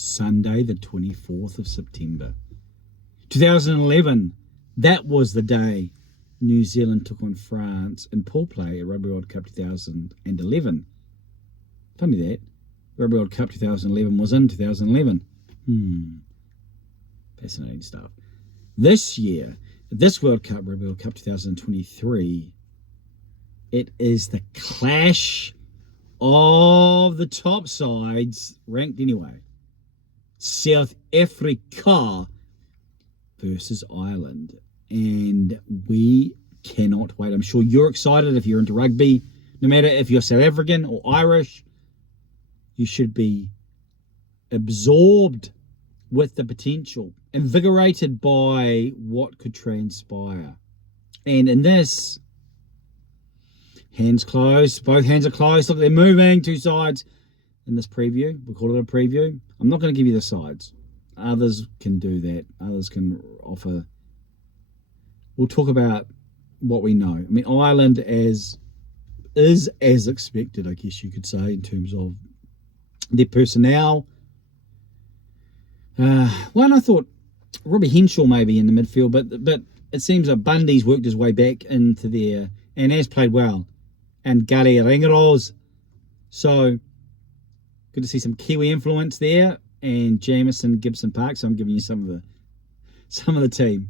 Sunday, the 24th of September. 2011, that was the day New Zealand took on France in pool play at Rugby World Cup 2011. Funny that. Rugby World Cup 2011 was in 2011. Fascinating stuff. This year, this World Cup, Rugby World Cup 2023, it is the clash of the top sides, ranked anyway. South Africa versus Ireland. And we cannot wait. I'm sure you're excited if you're into rugby. No matter if you're South African or Irish, you should be absorbed with the potential, invigorated by what could transpire. And in this, hands closed, both hands are closed. Look, they're moving, two sides. In this preview, we call it a preview. I'm not going to give you the sides. Others can do that. Others can offer. We'll talk about what we know. I mean, Ireland is as expected, I guess you could say, in terms of their personnel. One, I thought Robbie Henshaw maybe in the midfield, but it seems that Bundy's worked his way back into there and has played well. And Gary Ringrose. So good to see some Kiwi influence there. And Jamison Gibson Park. So I'm giving you some of the team.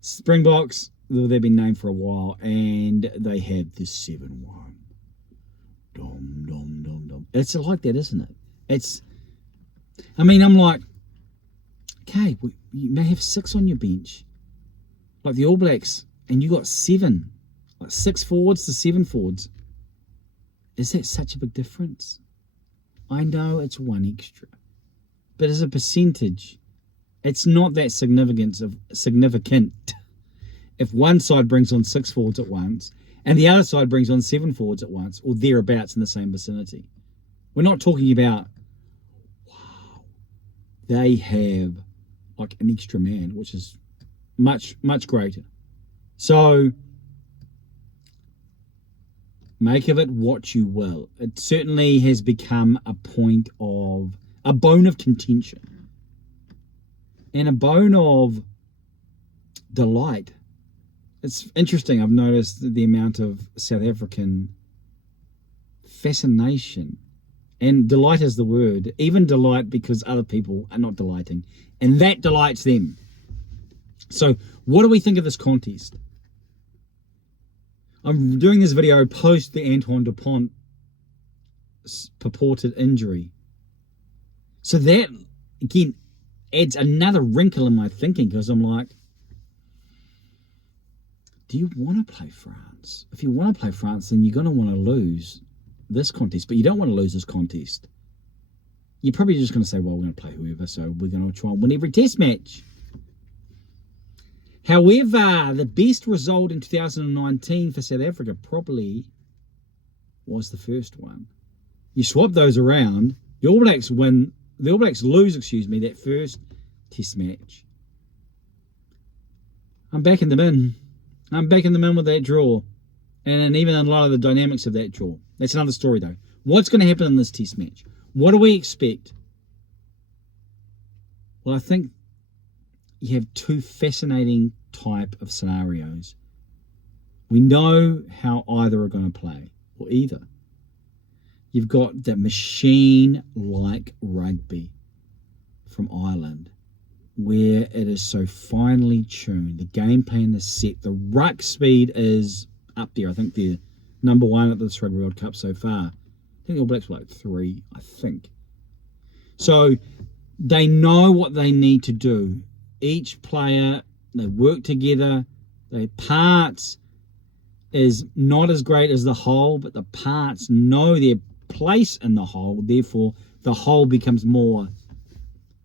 Springboks, they've been named for a while, and they have the 7-1. Dom, dom, dom, dom. It's like that, isn't it? I'm like, okay, you may have 6 on your bench, like the All Blacks, and you got 7, like 6 forwards to 7 forwards. Is that such a big difference? I know it's 1 extra, but as a percentage, it's not that significant. If one side brings on 6 forwards at once and the other side brings on 7 forwards at once, or thereabouts in the same vicinity. We're not talking about, wow, they have like an extra man, which is much, much greater. So make of it what you will. It certainly has become a bone of contention and a bone of delight. It's interesting. I've noticed the amount of South African fascination, and delight is the word, even delight because other people are not delighting, and that delights them. So what do we think of this contest? I'm doing this video post the Antoine Dupont purported injury. So that, again, adds another wrinkle in my thinking, because I'm like, do you want to play France? If you want to play France, then you're going to want to lose this contest, but you don't want to lose this contest. You're probably just going to say, well, we're going to play whoever, so we're going to try and win every test match. However, the best result in 2019 for South Africa probably was the first one. You swap those around, the All Blacks lose that first test match. I'm back in the bin. With that draw. And even a lot of the dynamics of that draw. That's another story, though. What's going to happen in this test match? What do we expect? Well, I think you have 2 fascinating type of scenarios. We know how either are going to play, or either. You've got that machine-like rugby from Ireland, where it is so finely tuned. The game plan is set. The ruck speed is up there. I think they're number 1 at this Rugby World Cup so far. I think the All Blacks were like 3, I think. So they know what they need to do. Each player, they work together. Their parts is not as great as the whole, but the parts know their place in the whole. Therefore, the whole becomes more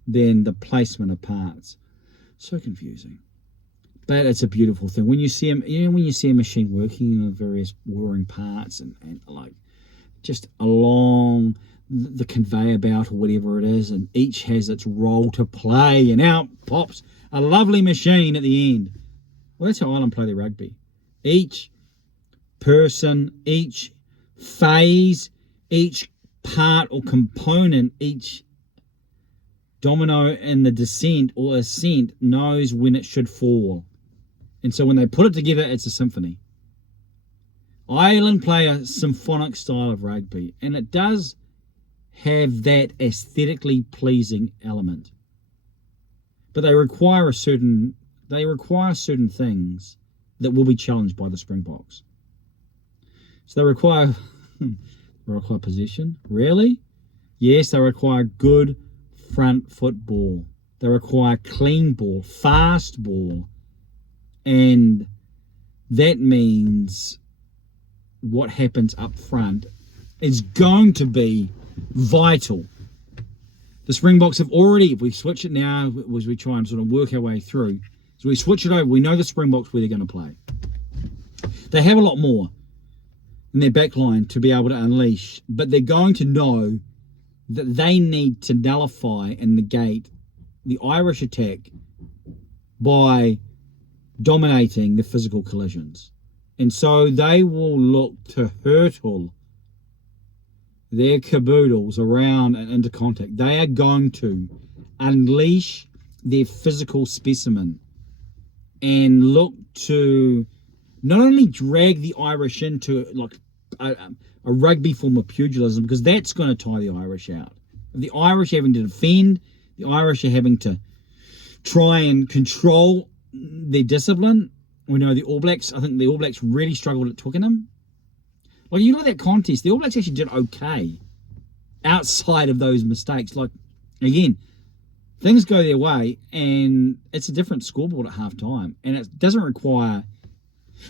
than the placement of parts. So confusing, but it's a beautiful thing when you see them. When you see a machine working in the various whirring parts and like just along the conveyor belt or whatever it is, and each has its role to play, and out pops a lovely machine at the end. Well, that's how Ireland play their rugby. Each person, each phase, each part or component, each domino in the descent or ascent knows when it should fall. And so when they put it together, it's a symphony. Ireland play a symphonic style of rugby, and it does have that aesthetically pleasing element. But they require certain things that will be challenged by the Springboks. So they require possession. Really? Yes, they require good front football. They require clean ball, fast ball. And that means what happens up front is going to be vital. The Springboks have already, if we switch it now, as we try and sort of work our way through, so we switch it over, we know the Springboks where they're going to play. They have a lot more in their back line to be able to unleash, but they're going to know that they need to nullify and negate the Irish attack by dominating the physical collisions. And so they will look to hurtle their caboodles around and into contact. They are going to unleash their physical specimen and look to not only drag the Irish into like a rugby form of pugilism, because that's going to tire the Irish out. The Irish having to defend, the Irish are having to try and control their discipline. We know the All Blacks, I think the All Blacks really struggled at Twickenham. Like, you look at that contest, the All Blacks actually did okay outside of those mistakes. Like, again, things go their way, and it's a different scoreboard at half time, and it doesn't require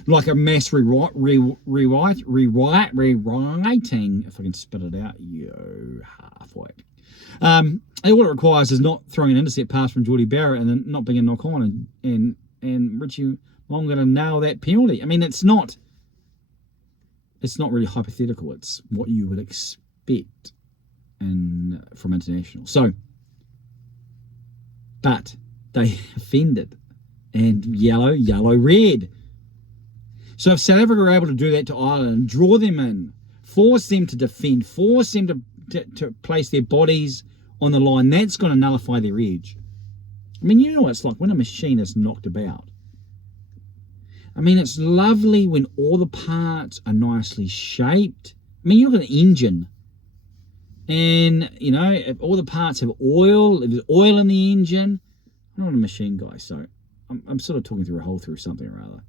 like a mass rewriting, if I can spit it out, halfway. All it requires is not throwing an intercept pass from Geordie Barrett and then not being a knock on, and Richie Wong going to nail that penalty. I mean, it's not really hypothetical. It's what you would expect from international. So, but they offended, and yellow, red. So if South Africa are able to do that to Ireland, draw them in, force them to defend, force them to place their bodies on the line, that's going to nullify their edge. I mean, you know what it's like when a machine is knocked about. I mean, it's lovely when all the parts are nicely shaped. I mean, you look at an engine, and, you know, if all the parts have oil, if there's oil in the engine, I'm not a machine guy, so I'm sort of talking through something or other.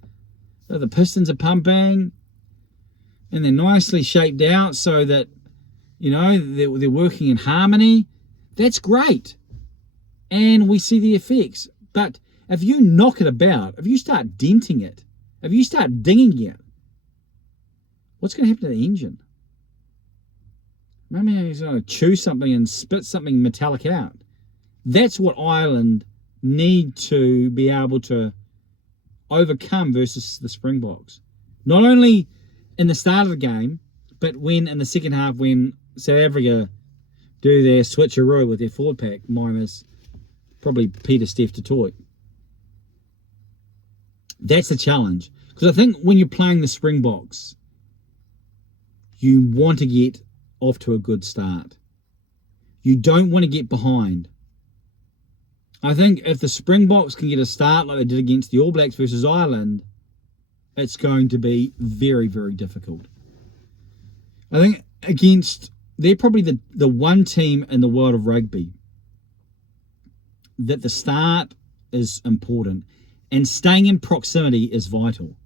So the pistons are pumping, and they're nicely shaped out so that, you know, they're working in harmony. That's great. And we see the effects. But if you knock it about, if you start denting it, if you start dinging it, what's going to happen to the engine? Maybe he's going to chew something and spit something metallic out. That's what Ireland need to be able to overcome versus the Springboks. Not only in the start of the game, but when in the second half, when South Africa do their switcheroo with their forward pack, minus probably Peter, Steph, Toy. That's the challenge. Because I think when you're playing the Springboks, you want to get off to a good start. You don't want to get behind. I think if the Springboks can get a start like they did against the All Blacks versus Ireland, it's going to be very, very difficult. I think they're probably the one team in the world of rugby that the start is important and staying in proximity is vital.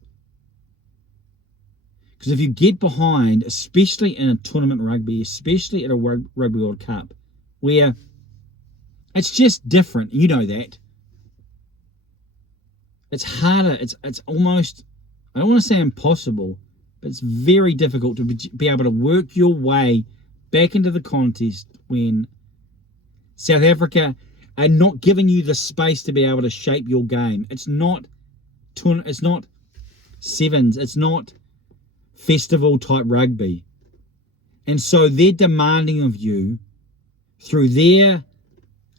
Because if you get behind, especially in a tournament rugby, especially at a Rugby World Cup, where it's just different, you know that. It's harder, it's almost, I don't want to say impossible, but it's very difficult to be able to work your way back into the contest when South Africa are not giving you the space to be able to shape your game. It's not sevens, it's not festival type rugby. And so they're demanding of you through their,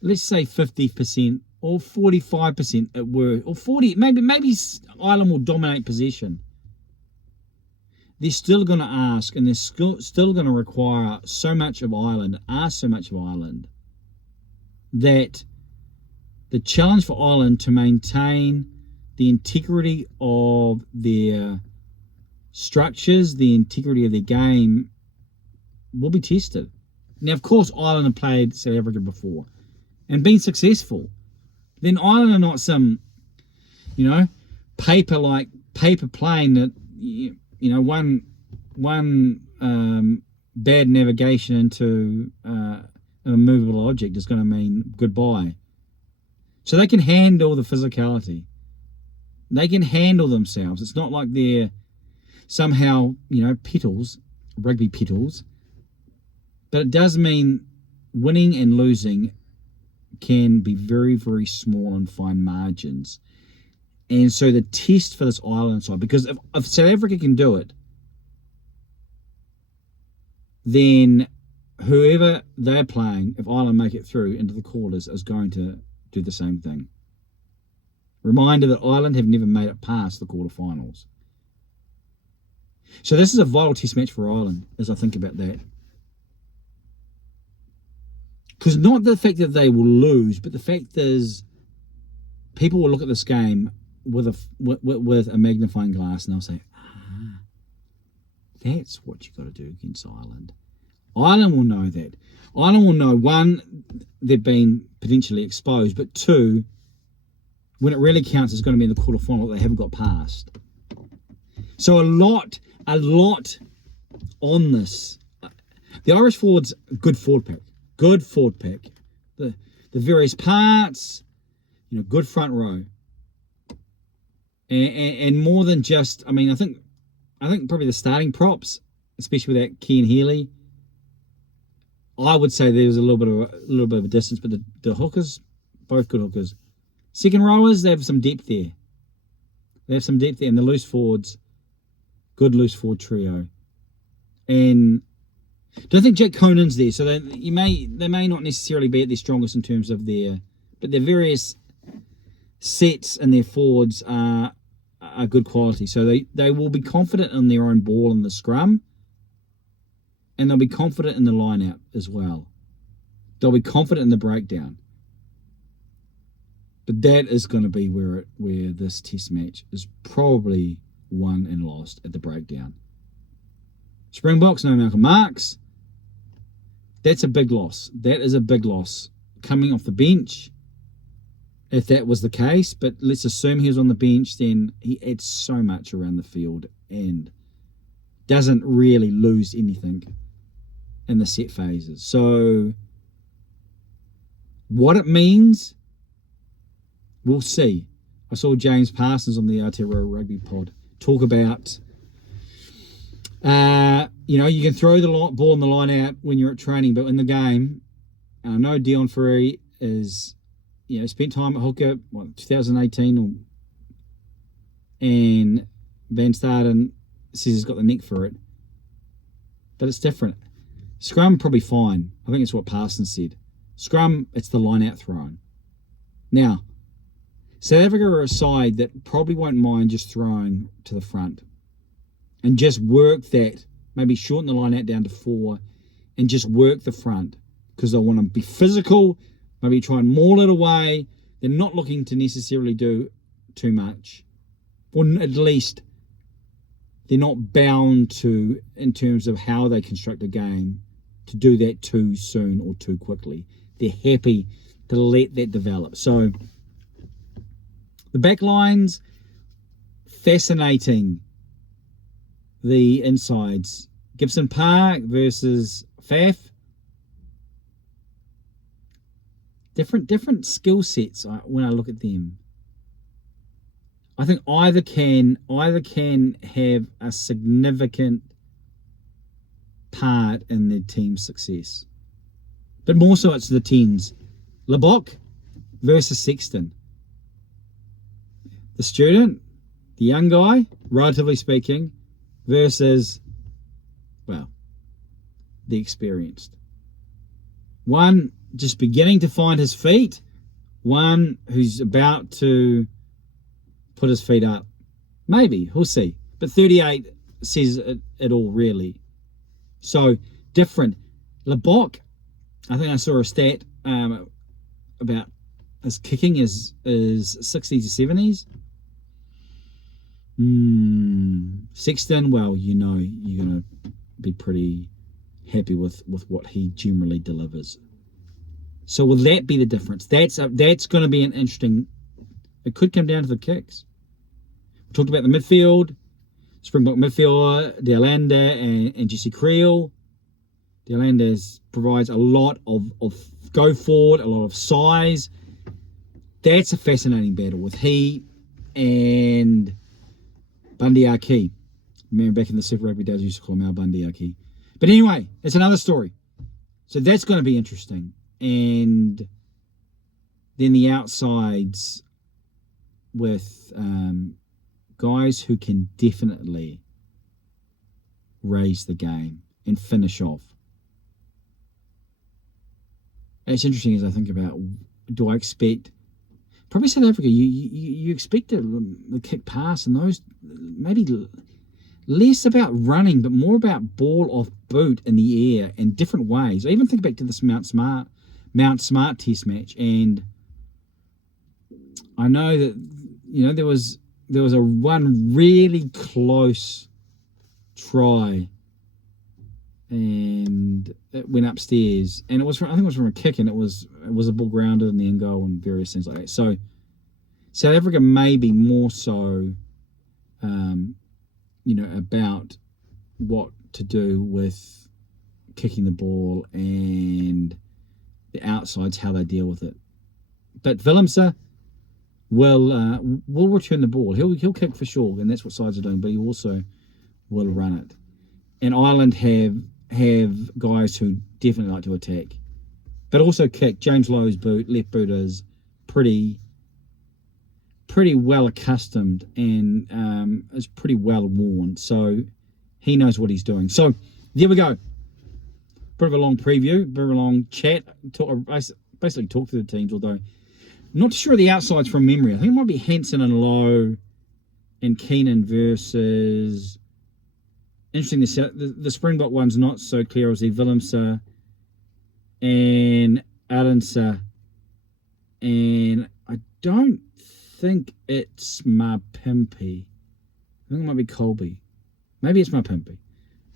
let's say 50% or 45% at work, or 40, maybe Ireland will dominate possession. They're still going to ask, and they're still going to require so much of Ireland, ask so much of Ireland, that the challenge for Ireland to maintain the integrity of their structures, the integrity of their game, will be tested. Now, of course, Ireland have played South Africa before and been successful. Then Ireland are not some, paper plane that, one bad navigation into a movable object is going to mean goodbye. So they can handle the physicality. They can handle themselves. It's not like they're somehow, petals, rugby petals. But it does mean winning and losing can be very, very small and fine margins. And so the test for this Ireland side, because if South Africa can do it, then whoever they're playing, if Ireland make it through into the quarters, is going to do the same thing. Reminder that Ireland have never made it past the quarterfinals. So this is a vital test match for Ireland, as I think about that. Because not the fact that they will lose, but the fact is people will look at this game with a magnifying glass and they'll say, that's what you got to do against Ireland. Ireland will know that. Ireland will know, one, they've been potentially exposed, but two, when it really counts, it's going to be in the quarterfinal that they haven't got past. So a lot on this. The Irish forwards, good forward pack. Good forward pack. The various parts, good front row. And more than just, I think probably the starting props, especially with that Cian Healy, I would say there was a little bit of a distance, but the hookers, both good hookers. Second rowers, they have some depth there. And the loose forwards, good loose forward trio. And don't think Jack Conan's there, so they may not necessarily be at their strongest in terms of but their various sets and their forwards are good quality. So they will be confident in their own ball in the scrum, and they'll be confident in the line out as well. They'll be confident in the breakdown. But that is going to be where this test match is probably won and lost, at the breakdown. Springboks, no Malcolm Marx. That's a big loss. That is a big loss. Coming off the bench, if that was the case, but let's assume he was on the bench, then he adds so much around the field and doesn't really lose anything in the set phases. So what it means, we'll see. I saw James Parsons on the Aotearoa Rugby pod talk about, you can throw the ball in the line out when you're at training, but in the game, I know Dion Ferry is, spent time at hooker, 2018, and Van Staden says he's got the neck for it. But it's different. Scrum, probably fine. I think it's what Parsons said. Scrum, it's the line out throwing. Now, South Africa are a side that probably won't mind just throwing to the front and just work that, maybe shorten the line out down to 4 and just work the front because they want to be physical, maybe try and maul it away. They're not looking to necessarily do too much, or at least they're not bound to, in terms of how they construct a game, to do that too soon or too quickly. They're happy to let that develop. So the back lines, fascinating. The insides, Gibson Park versus Phat. Different skill sets when I look at them. I think either can have a significant part in their team's success. But more so it's the 10s. Lebock versus Sexton. The student, the young guy, relatively speaking, versus, the experienced. One just beginning to find his feet. One who's about to put his feet up. Maybe, we'll see. But 38 says it all, really. So, different. Lebock, I think I saw a stat. about his kicking is 60s to 70s. Sexton, well, you know you're going to be pretty happy with what he generally delivers. So will that be the difference? That's going to be an interesting. It could come down to the kicks. We talked about the midfield, Springbok midfielder, De Allende and Jesse Creel. De Allende provides a lot of go forward, a lot of size. That's a fascinating battle with he and Bundy Aki. Remember back in the Super Rugby days, we used to call him Al Bundy Aki. But anyway, it's another story. So that's going to be interesting. And then the outsides with guys who can definitely raise the game and finish off. It's interesting as I think about, do I expect... Probably South Africa, you expect the kick pass and those, maybe less about running, but more about ball off boot in the air in different ways. I even think back to this Mount Smart test match, and I know that there was a one really close try, and it went upstairs, and I think it was from a kick, and it was a ball grounded in the end goal and various things like that. So South Africa may be more so, about what to do with kicking the ball and the outsides, how they deal with it. But Willemse will return the ball. He'll kick for sure, and that's what sides are doing. But he also will run it. And Ireland have guys who definitely like to attack, but also kick. James Lowe's left boot is pretty well accustomed and is pretty well worn, so he knows what he's doing. So there we go. Bit of a long preview, bit of a long chat. Basically talk through the teams, although I'm not sure of the outsides from memory. I think it might be Hansen and Lowe and Keenan versus... Interesting, the Springbok one's not so clear as the Willemse and Arendse, and I don't think it's Mapimpi. I think it might be Colby. Maybe it's Mapimpi.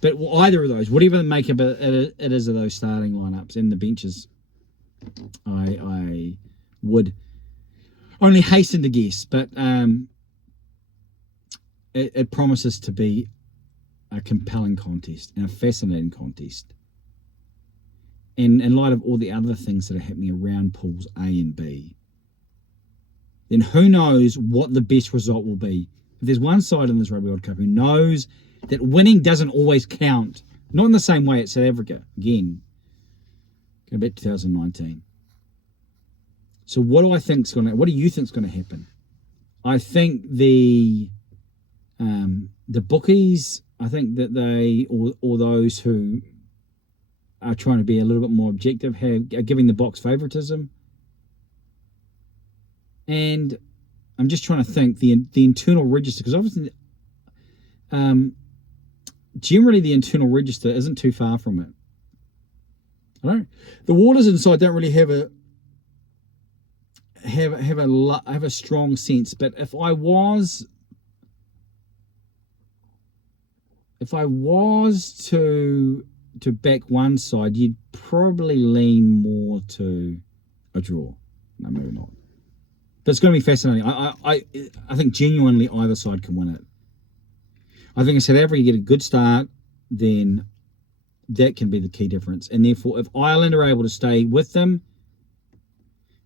But either of those, whatever the makeup it is of those starting lineups and the benches, I would only hasten to guess, but it promises to be a compelling contest and a fascinating contest. And in light of all the other things that are happening around pools A and B, then who knows what the best result will be. If there's one side in this Rugby World Cup who knows that winning doesn't always count, not in the same way at South Africa, again, go back to 2019. So what do you think's going to happen? I think the bookies, I think that they, or those who are trying to be a little bit more objective, are giving the box favoritism. And I'm just trying to think the internal register, because obviously, generally the internal register isn't too far from it. The waters inside don't really have a strong sense. But if I was to back one side, you'd probably lean more to a draw. No, maybe not. But it's going to be fascinating. I think genuinely either side can win it. I think in South Africa you get a good start, then that can be the key difference. And therefore, if Ireland are able to stay with them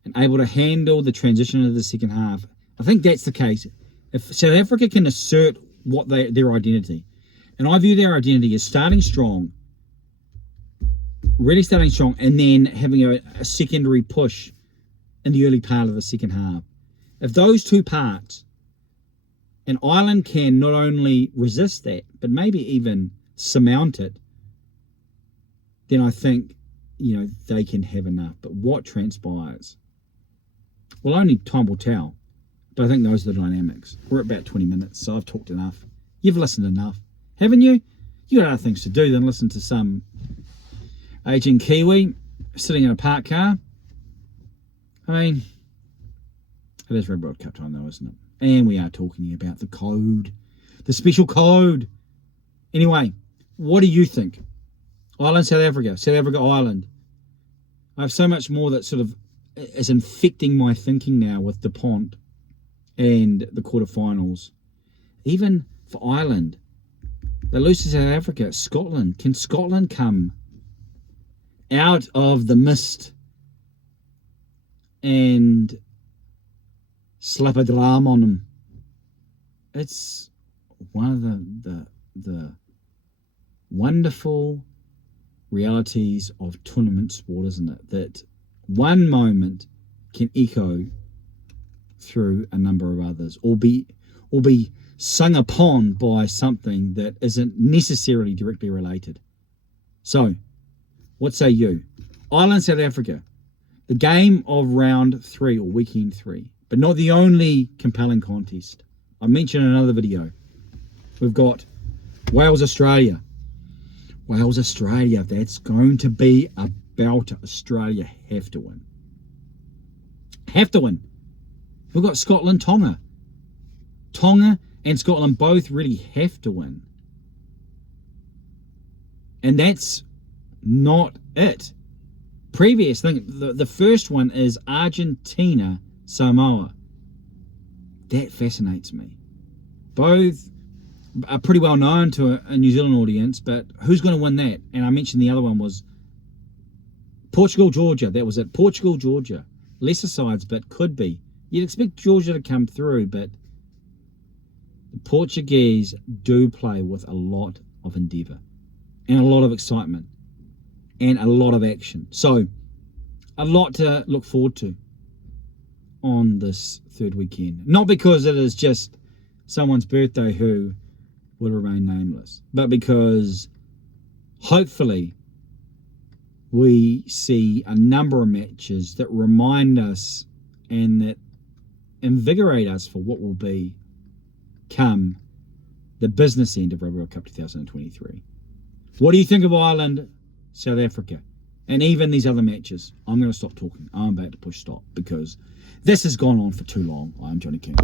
and able to handle the transition into the second half, I think that's the case. If South Africa can assert their identity, and I view their identity as starting strong, really starting strong, and then having a secondary push in the early part of the second half. If those two parts, and Ireland can not only resist that, but maybe even surmount it, then I think, they can have enough. But what transpires? Well, only time will tell. But I think those are the dynamics. We're at about 20 minutes, so I've talked enough. You've listened enough, haven't you? You got other things to do than listen to some aging Kiwi sitting in a parked car. I mean, it is Red World Cup time though, isn't it? And we are talking about the code, the special code. Anyway, what do you think? Ireland, South Africa, Ireland. I have so much more that sort of is infecting my thinking now with DuPont and the quarterfinals. Even for Ireland, they lose to South Africa. Scotland. Can Scotland come out of the mist and slap a drum on them? It's one of the wonderful realities of tournament sport, isn't it? That one moment can echo through a number of others, or be sung upon by something that isn't necessarily directly related. So, what say you? Ireland, South Africa, the game of round 3 or weekend 3, but not the only compelling contest. I mentioned in another video, we've got Wales, Australia. Wales, Australia, that's going to be a belter. Australia have to win. Have to win. We've got Scotland, Tonga. Tonga and Scotland both really have to win. And that's not it. Previous thing, the first one is Argentina, Samoa. That fascinates me. Both are pretty well known to a New Zealand audience, but who's going to win that? And I mentioned the other one was Portugal, Georgia. That was it. Portugal, Georgia. Lesser sides, but could be. You'd expect Georgia to come through, but the Portuguese do play with a lot of endeavour and a lot of excitement and a lot of action. So, a lot to look forward to on this third weekend. Not because it is just someone's birthday who will remain nameless, but because hopefully we see a number of matches that remind us and that invigorate us for what will be come the business end of Rugby World Cup 2023. What do you think of Ireland, South Africa, and even these other matches? I'm going to stop talking. I'm about to push stop because this has gone on for too long. I'm Johnny King.